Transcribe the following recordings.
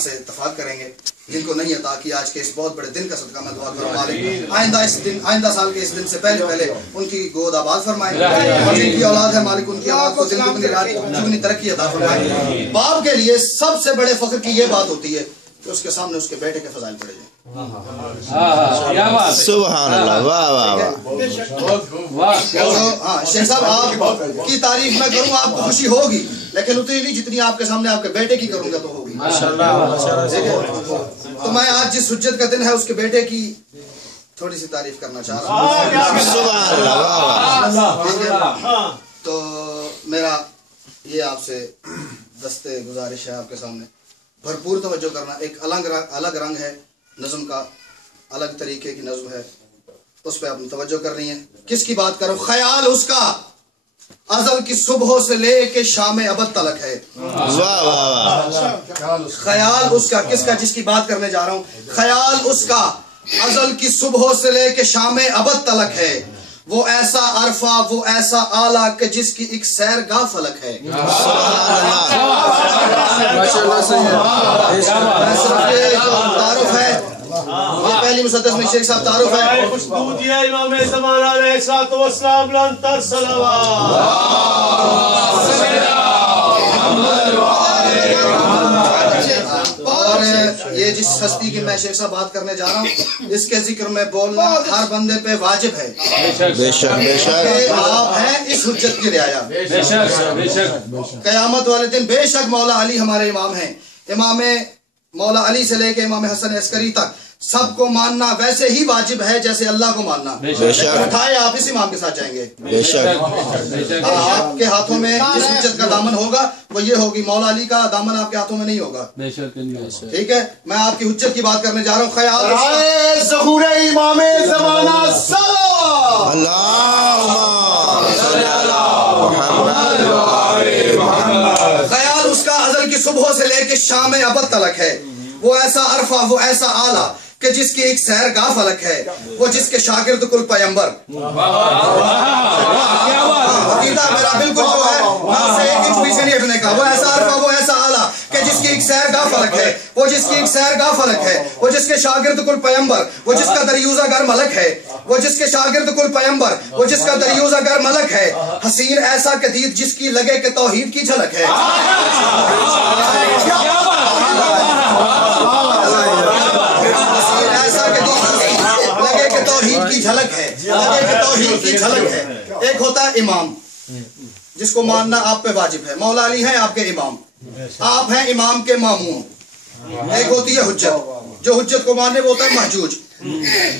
سے اتفاق کریں گے. جن کو نہیں عطا کی آج کے اس بہت بڑے دن کا صدقہ میں دعا کروں مالک آئندہ سال کے اس دن سے پہلے ان کی گود آباد فرمائیں. جن کی اولاد ہے مالک ان کی اولاد کو دن دگنی ترقی عطا فرمائیں. باپ کے لیے سب سے بڑے فخر کی یہ بات ہوتی ہے کہ اس کے سامنے اس کے بیٹے کے فضائل پڑے جائیں. سبحان اللہ. واہ واہ ہاں شیخ صاحب آپ کی تعریف میں کروں آپ کو خوشی ہوگی لیکن اتنی نہیں جتنی آپ کے سامنے آپ کے بیٹے کی کروں گا تو ہوگی. تو میں آج جس حجت کا دن ہے اس کے بیٹے کی تھوڑی سی تعریف کرنا چاہ رہا ہوں. سبحان اللہ. تو میرا یہ آپ سے دستے گزارش ہے آپ کے سامنے بھرپور توجہ کرنا. ایک الگ رنگ ہے نظم کا, الگ طریقے کی نظم ہے, اس پہ آپ نے توجہ کرنی ہے. کس کی بات کرو؟ خیال اس کا ازل کی صبح سے لے کے شام ابد تلک ہے. واہ واہ. خیال اس کا کس کا؟ جس کی بات کرنے جا رہا ہوں. خیال اس کا ازل کی صبح سے لے کے شام ابد تلک ہے. وہ ایسا عرفہ وہ ایسا اعلیٰ کہ جس کی ایک سیر گاہ فلک ہے. تعارف ہے یہ پہلی مسدس میں شیخ صاحب تعارف ہے. امام زمان علیہ الصلوۃ والسلام لنتر صلوات. اور یہ جس ہستی کی میں شیخ صاحب بات کرنے جا رہا ہوں اس کے ذکر میں بولنا ہر بندے پہ واجب ہے. بے شک بے شک. آپ ہیں اس حجت کی رعایا. قیامت والے دن بے شک مولا علی ہمارے امام ہیں. امام مولا علی سے لے کے امام حسن عسکری تک سب کو ماننا ویسے ہی واجب ہے جیسے اللہ کو ماننا. اٹھائے آپ اس امام کے ساتھ جائیں گے. بے شک. آپ کے ہاتھوں میں جس حجت کا دامن ہوگا وہ یہ ہوگی. مولا علی کا دامن آپ کے ہاتھوں میں نہیں ہوگا. ٹھیک ہے. میں آپ کی حجت کی بات کرنے جا رہا ہوں. خیال ظہور امام زمانہ خیال اس کا ازل کی صبح سے لے کے شام ابد تلک ہے. وہ ایسا عرفہ وہ ایسا اعلیٰ کہ جس کی ایک سیر گاہ فلک ہے. وہ جس کے شاگرد کل پیمبر. عقیدہ میرا بالکل جو ہے نام سے ایک انچ پیچھے نہیں ہٹنے کا. وہ ایسا عرفہ وہ ایسا اعلیٰ کہ جس کی ایک سیر گاہ فلک ہے. وہ جس کی ایک سیر گاہ فلک ہے. وہ جس کے شاگرد کل پیمبر. وہ جس کا دریوزہ گر ملک ہے. وہ جس کے شاگرد کل پیمبر. وہ جس کا دریوزہ گر ملک ہے. حسین ایسا کہ دید جس کی لگے کہ توحید کی جھلک ہے. لگے کہ توحید کی جھلک ہے. لگے کہ توحید کی جھلک ہے. ایک ہوتا ہے امام جس کو ماننا آپ پہ واجب ہے. مولا علی ہیں آپ کے امام. آپ ہیں امام کے مامون. ایک ہوتی ہے حجت. جو حجت کو ماننے وہ ہوتا ہے محجوج.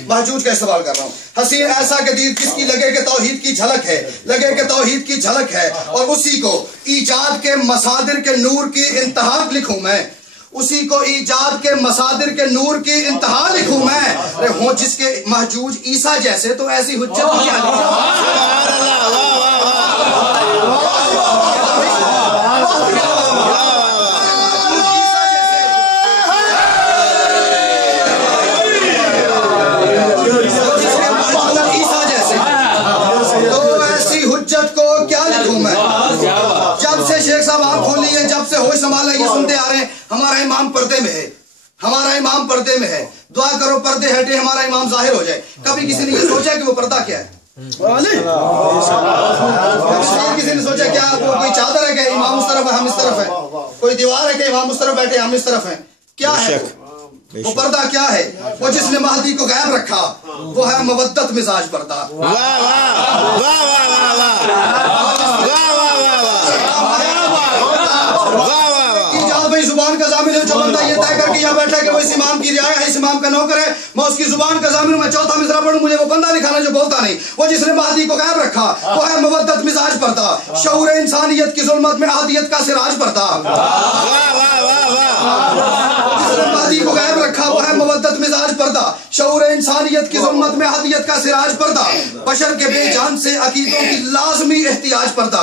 محجوج کا استعمال کر رہا ہوں. حسین ایسا کہ دید کس کی لگے کہ توحید کی جھلک ہے. لگے کہ توحید کی جھلک ہے. اور اسی کو ایجاد کے مصادر کے نور کی انتہا لکھوں میں. اسی کو ایجاد کے مصادر کے نور کی انتہا لکھوں میں. ہوں جس کے محجوج عیسیٰ جیسے تو ایسی حجت کیا شیخ صاحب آپ کھولیے جب سے ہوش سنبھالا یہ سنتے آ رہے ہیں. ہمارا امام پردے میں ہے. ہمارا امام پردے میں ہے. دعا کرو پردے ہٹے ہمارا امام ظاہر ہو جائے. کبھی کسی نے یہ سوچا کہ وہ پردہ کیا ہے؟ کسی نے سوچا کیا وہ کوئی چادر ہے کہ امام اس طرف ہے ہم اس طرف ہیں؟ کوئی دیوار ہے کہ امام اس طرف بیٹھے ہم اس طرف ہیں؟ کیا ہے وہ پردہ؟ کیا ہے وہ؟ جس نے مہدی کو غائب رکھا وہ ہے مودت مزاج پردہ. زبان کا ضامن ہے جو بندہ یہ طے کر کے یہاں بیٹھا کہ وہ اس امام کی رعایا ہے اس امام کا نوکر ہے. میں اس کی زبان کا ضامن ہوں. میں چوتھا مصرع پڑھوں مجھے وہ بندہ دکھانا جو بولتا نہیں. وہ جس نے مہدی کو غائب رکھا وہ ہے مودت مزاج پردہ. شعور انسانیت کی ظلمت میں احدیت کا سراج پردہ. جس نے مہدی کو غائب رکھا وہ ہے مودت مزاج پردہ. شعور انسانیت کی ظلمت میں احدیت کا سراج پردہ. بشر کے بے جان سے عقیدوں کی لازمی احتیاج پردہ.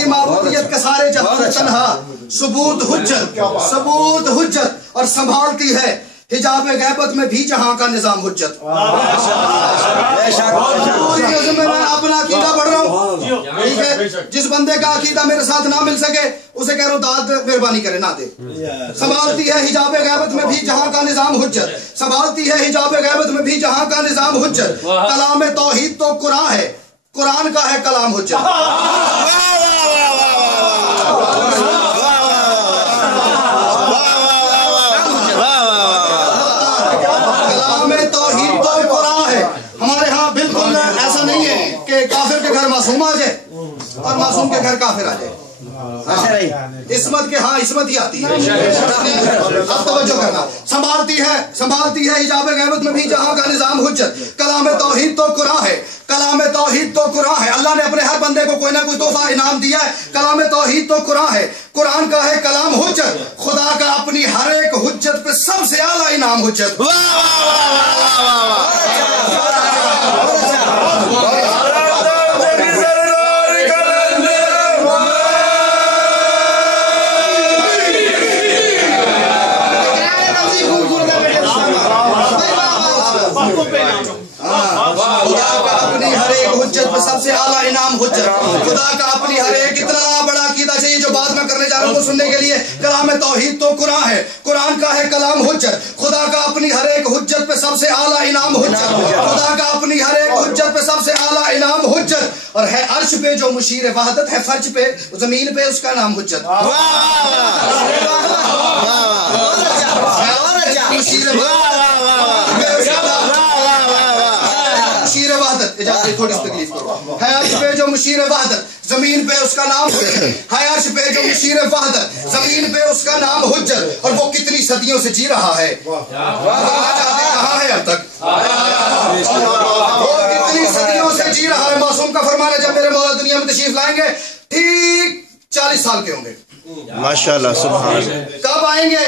کی معبودیت کے سارے جہان میں تنہا ثبوت حجت اور سنبھالتی ہے حجاب غیبت میں بھی جہاں کا نظام حجت. میں اپنا عقیدہ پڑھ رہا ہوں, ٹھیک ہے, جس بندے کا عقیدہ میرے ساتھ نہ مل سکے اسے کہہ رہا ہوں داد مہربانی کرے نہ دے. سنبھالتی ہے حجاب غیبت میں بھی جہاں کا نظام حجت, سنبھالتی ہے حجاب غیبت میں بھی جہاں کا نظام حجت. کلام توحید تو قرآن ہے, قرآن کا ہے کلام حجت. توحید تو قرآن ہے. ہمارے ہاں بالکل ایسا نہیں ہے کہ کافر کے گھر معصوم آ جائے اور معصوم کے گھر کافر آ جائے. عصمت کے ہاں عصمت ہی آتی ہے. اب توجہ کرنا. سنبھالتی ہے حجاب غیبت میں بھی جہاں کا نظام حجت. کلام توحید تو قرآن ہے, کلام توحید تو قرآن ہے. اللہ نے اپنے ہر بندے کو کوئی نہ کوئی تحفہ انعام دیا ہے. کلام توحید تو قرآن ہے, قرآن کا ہے کلام حجت. خدا کا اپنی ہر ایک حجت پہ سب سے اعلیٰ انعام حجت. سب سے اعلیٰ انعام حجت. خدا کا اپنی ہر ایک اتنا بڑا عقیدہ چاہیے جو بات میں کرنے جا رہا ہوں کو سننے کے لیے. کلام توحید تو قرآن ہے, قرآن کا ہے کلام حجت. خدا کا اپنی ہر ایک حجت پہ سب سے اعلیٰ انعام حجت. خدا کا اپنی ہر ایک حجت پہ سب سے اعلیٰ انعام حجت. اور ہے عرش پہ جو مشیر وحدت ہے, فرش پہ زمین پہ اس کا نام حجت. مشیر وحدت, اجازت تھوڑی سی تکلیف کرو. ہے عرش پہ جو مشیر وحدت, زمین پہ اس کا نام حجت. ہے عرش پہ جو مشیر وحدت, زمین پہ اس کا نام حجت. اور وہ کتنی صدیوں سے جی رہا ہے, کہاں ہے اب تک, وہ کتنی صدیوں سے جی رہا ہے. معصوم کا فرمان ہے جب میرے مولا دنیا میں تشریف لائیں گے ٹھیک 40 سال کے ہوں گے. ماشاءاللہ سبحان اللہ. کب آئیں گے؟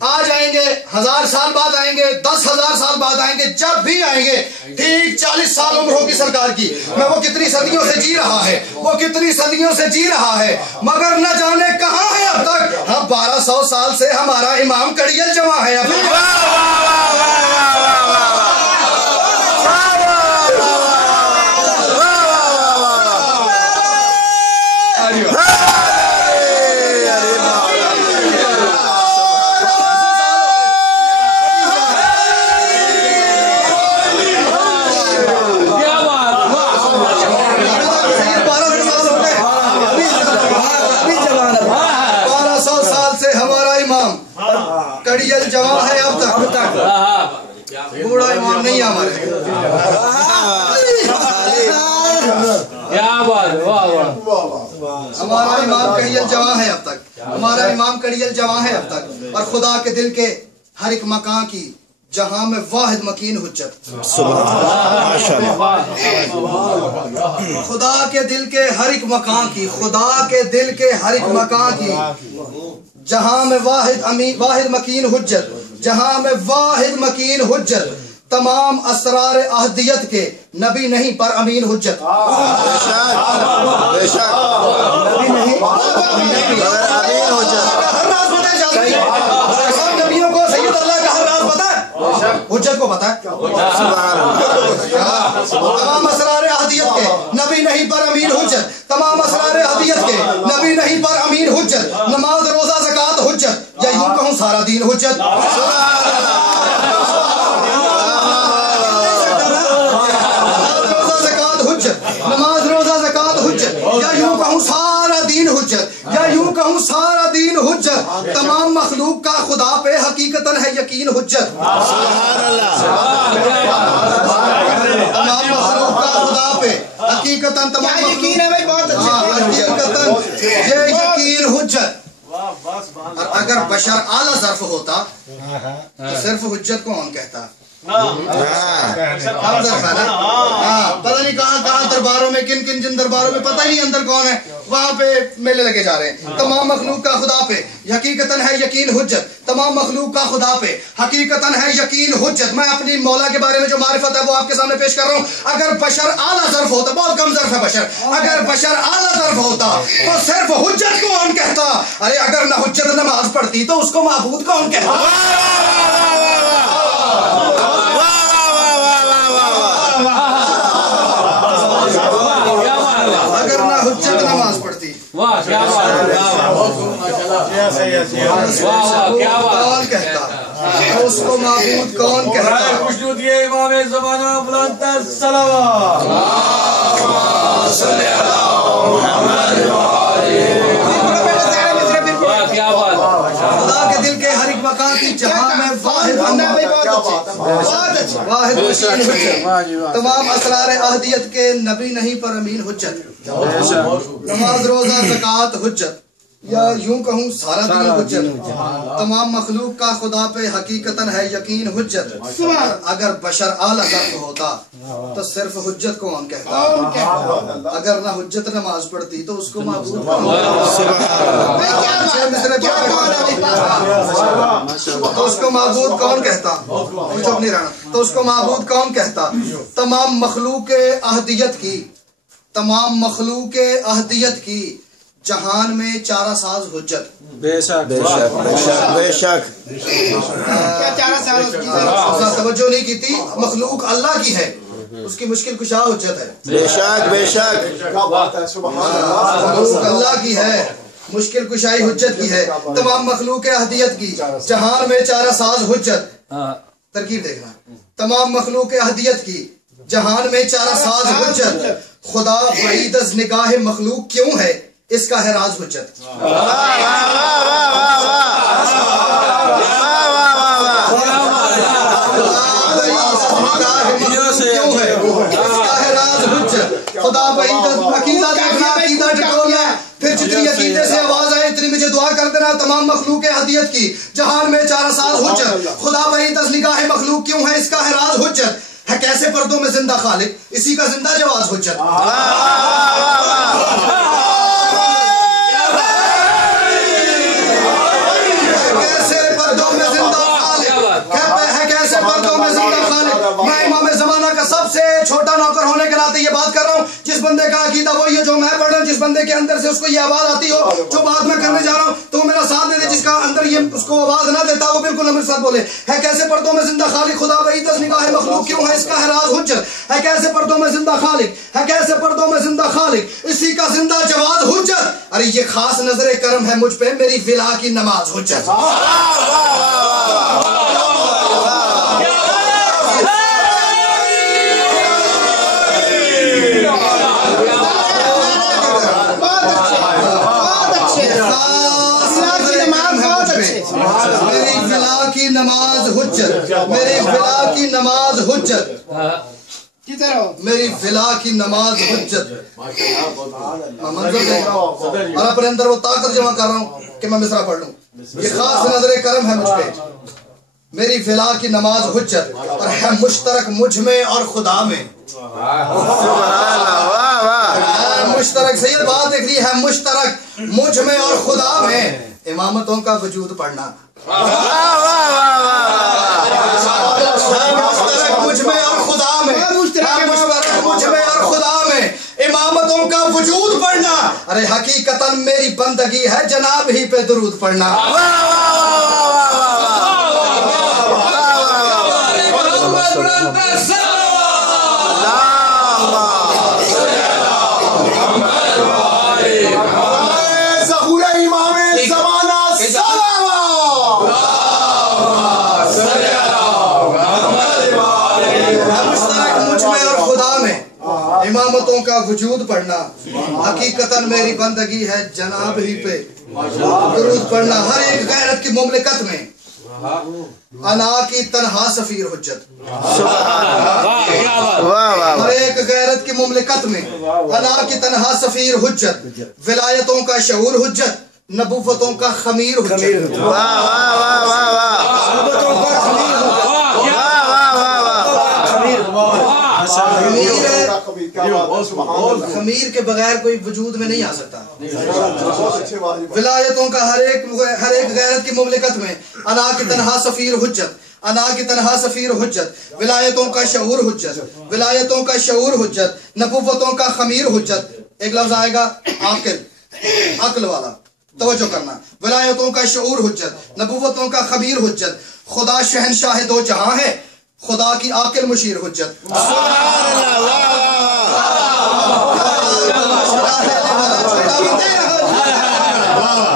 آج آئیں گے, 1000 سال بعد آئیں گے, 10,000 سال بعد آئیں گے, جب بھی آئیں گے ٹھیک 40 سال عمر ہوگی سرکار کی. میں وہ کتنی صدیوں سے جی رہا ہے, وہ کتنی صدیوں سے جی رہا ہے, مگر نہ جانے کہاں ہے اب تک. ہم 1200 سال سے ہمارا امام کڑیل جمع ہے. اب کڑیل جوان ہے اب تک, بوڑھا امام نہیں ہے ہمارے. ہمارا امام کڑیل جوان ہے اب تک, ہمارا امام کڑیل جوان ہے اب تک. اور خدا کے دل کے ہر ایک مکان کی جہاں میں واحد مکین حجت. خدا کے دل کے ہر ایک مکان کی, خدا کے دل کے ہر ایک مکان کی جہاں میں واحد مکین حجت, جہاں میں واحد مکین حجت. تمام اسرار احدیت کے نبی نہیں پر امین حجت. نبیوں کو سید اللہ کا ہر راز پتا ہے, حجت کو پتا ہے. تمام اسرار احدیت کے نبی نہیں پر امین حجت, تمام اسرار احدیت کے نبی نہیں پر امین حجت. نماز روزہ زکات حجت, یا یوں کہوں سارا دین حجت. نماز روزہ زکات حجت, یا یوں کہوں سارا دین حجت, یا یوں کہوں سارا دین حجت. تمام مخلوق کا خدا پہ حقیقتاً ہے یقین حجت. تمام مخلوق کا خدا پہ حقیقتاً, تمام یقین ہے بھائی, بہت اچھا, حقیقتاً یہ یقین حجت. اور اگر بشر اعلیٰ ظرف ہوتا تو صرف حجت کو کون کہتا, پتہ نہیں کہاں درباروں میں کن درباروں میں پتہ ہی نہیں اندر کون ہے، وہاں پہ میلے لگے جا رہے ہیں. تمام مخلوق کا خدا پہ حقیقتاً ہے یقین حجت، تمام مخلوق کا خدا پہ حقیقتاً ہے یقین حجت. میں اپنی مولا کے بارے میں جو معرفت ہے وہ آپ کے سامنے پیش کر رہا ہوں. اگر بشر اعلیٰ ظرف ہوتا، بہت کم ظرف ہے بشر، اگر بشر اعلیٰ ظرف ہوتا تو صرف حجت کون کہتا؟ ارے اگر نہ حجت نماز پڑھتی تو اس کو معبود کون کہتا؟ اگر نہ حجت نماز پڑھتی کون کہتا؟ اس کو معبود کون کہتا؟ خوشنود یہ امام زمانہ بلند تر صلوات. خدا کے دل کے ہر ایک مکان کی جہاں میں واحد تمام اسرار اہدیت کے نبی نہیں پر امین حجت. نماز روزہ زکوٰۃ حجت، یا یوں کہوں سارا دین حجت. تمام مخلوق کا خدا پہ حقیقتاً ہے یقین حجت. اگر بشر اعلیٰ ظرف ہوتا تو صرف حجت کون کہتا؟ اگر نہ حجت نماز پڑھتی تو اس کو معبود تو اس کو معبود کون کہتا؟ چپ نہیں رہنا. تو اس کو معبود کون کہتا؟ تمام مخلوق اہدیت کی جہان میں چارہ ساز حجت. بے شک بے شک بے شک. توجہ نہیں کی تھی. مخلوق اللہ کی ہے، اس کی مشکل کشا حجت ہے. بے شک بے شک. مخلوق اللہ کی ہے، مشکل کشائی حجت کی ہے. تمام مخلوق اہدیت کی جہان میں چارہ ساز حجت. ترکیب دیکھنا. تمام مخلوق اہدیت کی جہان میں چارہ ساز حجت. خدا بعید از نگاہ مخلوق کیوں ہے، اس کا ہے راز حجت. خدا بعید عقیدہ دیکھنا، عقیدہ ٹٹولنا، پھر جتنی عقیدے سے آواز آئے اتنی مجھے دعا کر دینا. تمام مخلوق ہدیت کی جہان میں چارہ ساز حجت. خدا بعید از نگاہ مخلوق کیوں ہے، اس کا ہے راز حجت. ہے کیسے پردوں میں زندہ خالق، اسی کا زندہ جواز حجت. میں امام زمانہ کا سب سے چھوٹا نوکر ہونے کے ناطے یہ بات کر رہا ہوں، جس بندے کا عقیدہ وہی ہے جو میں پڑھ رہا ہوں. جس بندے کے اندر سے اس کو یہ آواز آتی ہو جو بات میں کرنے جا رہا ہوں تو میرا ساتھ دے دے. جس کا اندر یہ اس کو آواز نہ دیتا وہ بالکل میرے ساتھ بولے. ہے کیسے پردوں میں زندہ خالق، خدا بعید از نگاہ مخلوق کیوں ہے، اس کا ہے راز حجت. ہے کیسے پردوں میں زندہ خالق، ہے کیسے پردوں میں زندہ خالق، اسی کا زندہ جواز حجت. ارے یہ خاص نظر کرم ہے مجھ پہ، میری ولا کی نماز حجت. میری ولا کی نماز حجت، میری ولا کی نماز حجت، میری ولا کی نماز حجت. منظر دیکھ رہا ہوں اور اپنے اندر وہ طاقت جمع کر رہا ہوں کہ میں مصرع پڑھ لوں. یہ خاص نظر کرم ہے مجھ پہ. میری ولا کی نماز حجت اور ہے مشترک مجھ میں اور خدا میں. مشترک صحیح بات دیکھ رہی ہے، مشترک مجھ میں اور خدا میں. امامتوں کا وجود پڑھنا، مشترک مجھ میں اور خدا میں، مشترک مجھ میں اور خدا میں امامتوں کا وجود پڑھنا. ارے حقیقتاً میری بندگی ہے جناب ہی پہ درود پڑھنا. امامتوں کا وجود پڑھنا، حقیقتاً میری بندگی ہے جناب ہی پہ درود پڑھنا. ہر ایک غیرت کی مملکت میں انا کی تنہا سفیر حجت. ہر ایک غیرت کی مملکت میں انا کی تنہا سفیر حجت. ولایتوں کا شعور حجت، نبوتوں کا خمیر حجت. خمیر کے بغیر کوئی وجود میں نہیں آ سکتا. ولایتوں کا ہر ایک غیرت کی مملکت میں انا کی تنہا سفیر حجت، انا کی تنہا سفیر حجت، ولایتوں کا شعور حجت، ولایتوں کا شعور حجت، نبوتوں کا خمیر حجت. ایک لفظ آئے گا عاقل، عقل والا، توجہ کرنا. ولایتوں کا شعور حجت، نبوتوں کا خبیر حجت، خدا شہنشاہ دو جہاں ہے، خدا کی عاقل مشیر حجت.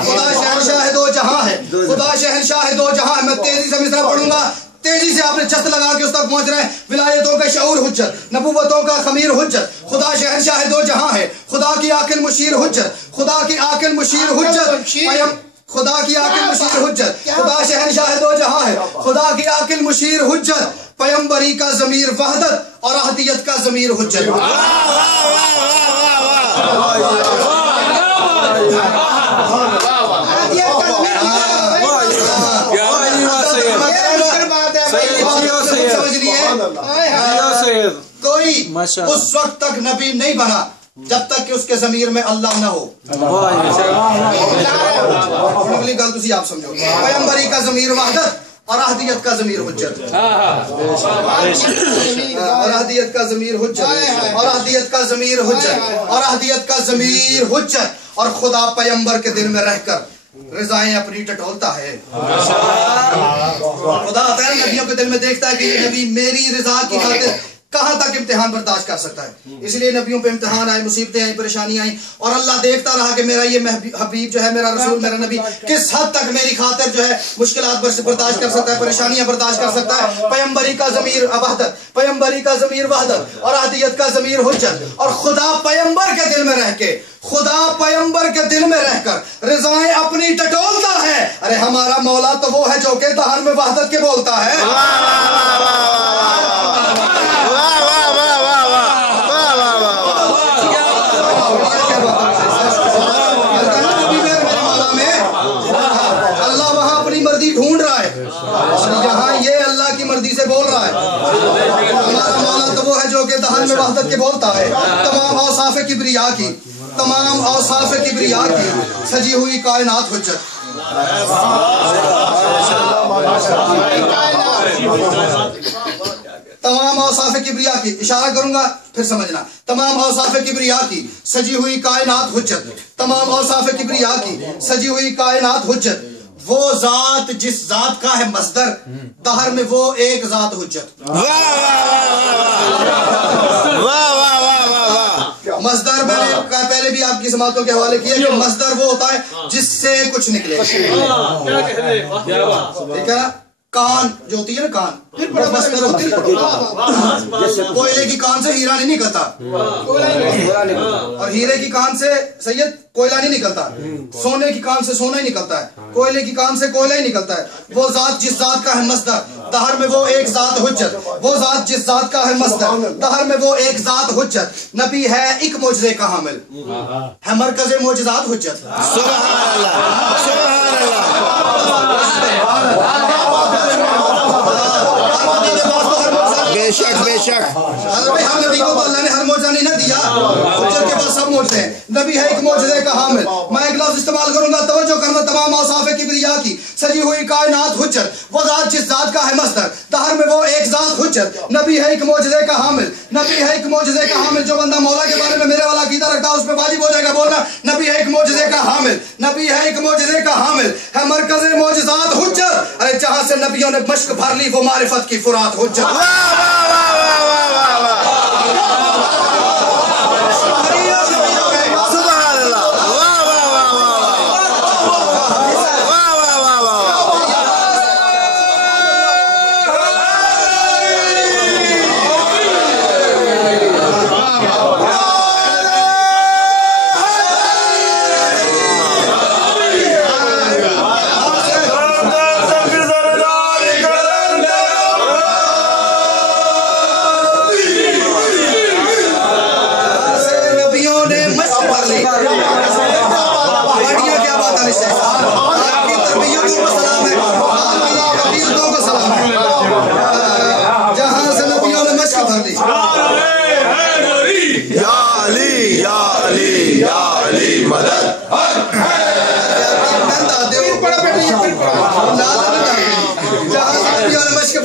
خدا شہنشاہ دو جہاں ہے، خدا شہنشاہ دو جہاں ہے. میں تیزی سے مصرع پڑھوں گا، تیزی سے آپ نے جست لگا کے اس تک پہنچ رہے ہیں. ولایتوں کا شعور حجت، نبوتوں کا خمیر حجت، خدا شہنشاہ دو جہاں ہے، خدا کی عاقل مشیر حجت، خدا کی عاقل مشیر حجت، خدا کی عاقل مشیر حجت، خدا شہنشاہ دو جہاں ہے، خدا کی عاقل مشیر حجت، پیمبری کا ضمیر وحدت اور احدیت کا ضمیر حجت. کوئی اس وقت تک نبی نہیں بنا جب تک کہ اس کے ضمیر میں اللہ نہ ہو. اگلی گل تسی آپ سمجھو. پیمبری کا ضمیر وحدت اور احدیت کا ضمیر حجت، اور احدیت کا ضمیر حجت، اور احدیت کا ضمیر حجت، اور احدیت کا ضمیر حجت. اور خدا پیمبر کے دل میں رہ کر رضائیں اپنی ٹٹولتا ہے. خدا آتا ہے نبیوں کے دل میں، دیکھتا ہے کہ یہ نبی میری رضا کی خاطر کہاں تک امتحان برداشت کر سکتا ہے. اس لیے نبیوں پہ امتحان آئے، مصیبتیں آئیں، پریشانی آئیں، اور اللہ دیکھتا رہا کہ میرا یہ حبیب جو ہے، میرا رسول، میرا نبی کس حد تک میری خاطر جو ہے مشکلات برداشت کر سکتا ہے، پریشانیاں برداشت کر سکتا ہے. پیمبری کا ضمیر وحدت، پیمبری کا ضمیر وحدت اور احدیت کا ضمیر حجت. اور خدا پیمبر کے دل میں رہ کے، خدا پیمبر کے دل میں رہ کر رضائیں اپنی ٹٹولتا ہے. ارے ہمارا مولا تو وہ ہے جو کہ دہن میں وحدت کے بولتا ہے. اللہ وہاں اپنی مرضی ڈھونڈ رہا ہے اور یہاں یہ اللہ کی مرضی سے بول رہا ہے. ہمارا مولا تو وہ ہے جو کہ دہن میں وحدت کے بولتا ہے. تمام اوصاف کبریا کی، تمام اوصاف کبریا کی سجی ہوئی کائنات حجت. تمام اوصاف کبریا کی، اشارہ کروں گا پھر سمجھنا. تمام اوصاف کبریا کی سجی ہوئی کائنات حجت، تمام اوصاف کبریا کی سجی ہوئی کائنات حجت. وہ ذات جس ذات کا ہے مصدر، دہر میں وہ ایک ذات حجت. مصدر میں نے پہلے بھی آپ کی سماعتوں کے حوالے کیا کہ مصدر وہ ہوتا ہے جس سے کچھ نکلے. ٹھیک ہے نا. کان جو ہوتی ہے نا، کان مصدر ہوتی ہے. کوئلے کی کان سے ہیرا نہیں نکلتا، اور ہیرے کی کان سے سید کوئلہ نہیں نکلتا. سونے کی کان سے سونا ہی نکلتا ہے، کوئلے کی کان سے کوئلہ ہی نکلتا ہے. وہ ذات جس ذات کا ہے مصدر، دہر میں وہ ایک ذات حجت. وہ ذات جس ذات کا ہے مصدر، دہر میں وہ ایک ذات حجت. نبی ہے ایک معجزے کا حامل، ہے مرکز معجزات حجت. سبحان اللہ، سبحان اللہ. بے شک بے شک. ہر نبی کو تو اللہ نے ہر معجزہ نہیں نہ دیا، حجت کے بعد سب معجزے ہیں. نبی ہے ایک معجزے کا حامل. میں ایک لفظ استعمال کروں گا، توجہ کرنا. تمام اوصاف کبریا کی سجی ہوئی کائنات حجت. وہ ذات جس ذات کا ہے مصدر، دہر میں وہ ایک ذات حجت. نبی ہے ایک معجزے کا حامل، نبی ہے ایک معجزے کا حامل. جو بندہ مولا کے بارے میں میرے والا عقیدہ رکھتا ہے اس پہ واجب ہو جائے گا بولنا نبی ہے ایک معجزے کا حامل، نبی ہے ایک معجزے کا حامل، ہے مرکز معجزات حجت. ارے جہاں سے نبیوں نے مشق بھر لی وہ معرفت کی فرات حجت.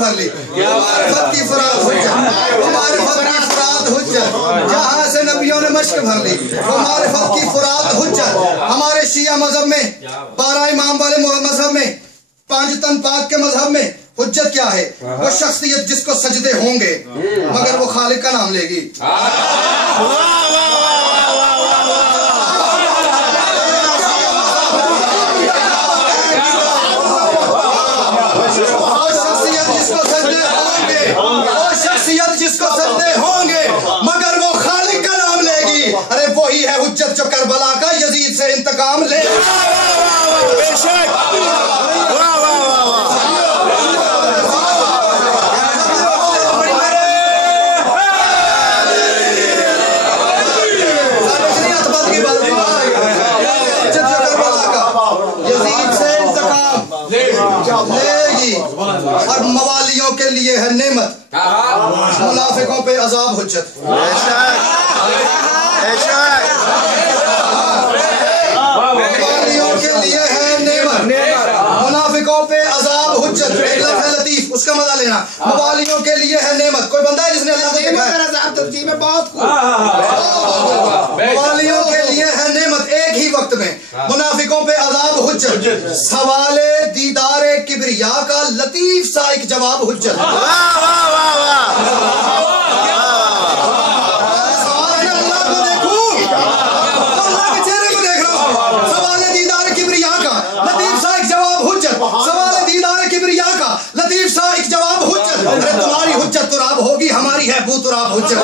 بھر لی معرفت کی فرات حجت معرفت کی فرات حجت جہاں سے نبیوں نے مشق بھر لی وہ معرفت کی فرات حجت ہمارے شیعہ مذہب میں 12 امام والے مذہب میں 5 تن پاک کے مذہب میں حجت کیا ہے وہ شخصیت جس کو سجدے ہوں گے مگر وہ خالق کا نام لے گی جس کو سجدے ہوں گے مگر وہ خالق کا نام لے گی ارے وہی ہے حجت جو کربلا کا یزید سے انتقام لے اور موالیوں کے لیے ہے نعمت منافقوں پہ عذاب حجت موالیوں کے لیے ہے نعمت منافقوں پہ عذاب حجت ایک لفظ ہے لطیف اس کا مزہ لینا موالیوں کے لیے ہے نعمت کوئی بندہ ہے جس نے اللہ کو دیکھا ہے موالیوں کے لیے ہے نعمت ایک ہی وقت میں منافقوں پہ عذاب حجت سوال دیدار کبریا کا لطیف سا ایک جواب حجت تمہاری حجت تراب ہوگی ہماری ہے بو تراب حجت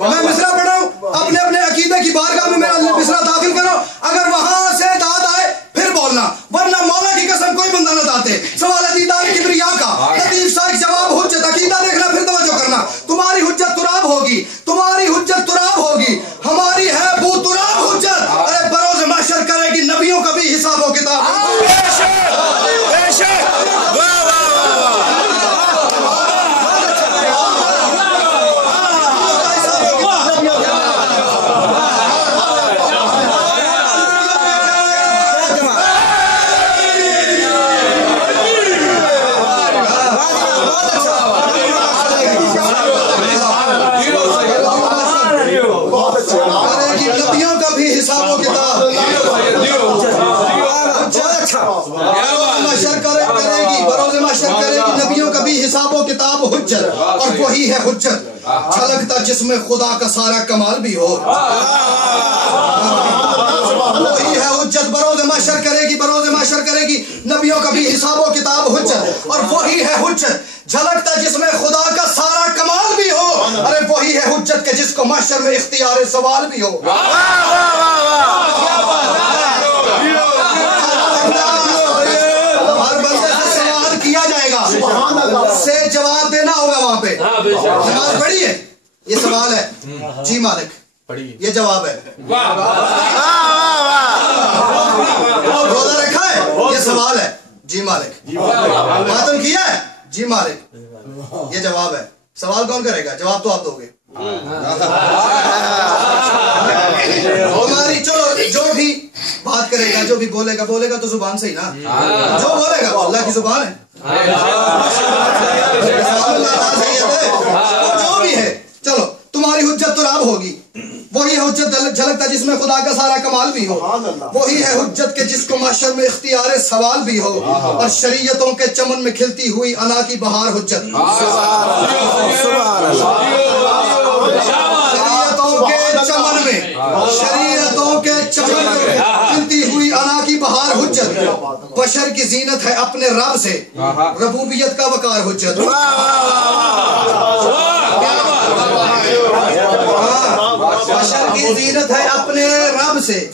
میں مصرع پڑھا ہوں اپنے اپنے عقیدے کی بارگاہ میں میرا مصرع داخل کرو اگر وہاں سے داد آئے پھر بولنا ورنہ مولا کی قسم کوئی بندہ نہ داتے سوال دیدار کبریا کا لطیف سا ایک جواب حجت عقیدہ دیکھنا پھر توجہ کرنا تمہاری حجت تراب ہوگی تمہاری حجت تراب ہوگی ہماری ہے بو تراب حجت ارے بروز محشر کرے گی نبیوں کا بھی حساب و کتاب حساب و کتاب حجت اور وہی ہے حجت چھلکتا جس میں خدا کا سارا کمال بھی ہو وہی ہے حجت بروز محشر کرے گی بروز محشر کرے گی نبیوں کا بھی حساب و کتاب حجت اور وہی ہے حجت جھلکتا جس میں خدا کا سارا کمال بھی ہو ارے وہی ہے حجت کہ جس کو محشر میں اختیار سوال بھی ہو ہر بندے سے سوال کیا جائے گا سے جواب دینا ہوگا وہاں پہ نماز پڑھی ہے یہ سوال ہے جی مالک یہ جواب ہے روزہ رکھا ہے یہ سوال ہے جی مالک ماتم کیا ہے جی مالک یہ جواب ہے سوال کون کرے گا جواب تو آپ دو گے ہماری چلو جو بھی بات کرے گا جو بھی بولے گا تو زبان سے ہی نا جو بولے گا وہ اللہ کی زبان ہے جو بھی ہے چلو تمہاری حجت تراب ہوگی وہی ہے حجت جھلکتا جس میں خدا کا سارا کمال بھی ہو وہی ہے حجت کہ جس کو محشر میں اختیار سوال بھی ہو اور شریعتوں کے چمن میں کھلتی ہوئی انا کی بہار حجت شریعتوں کے چمن میں کھلتی ہوئی انا کی بہار حجت بشر کی زینت ہے اپنے رب سے ربوبیت کا وقار حجت بشر کی زینت ہے اپنے رب سے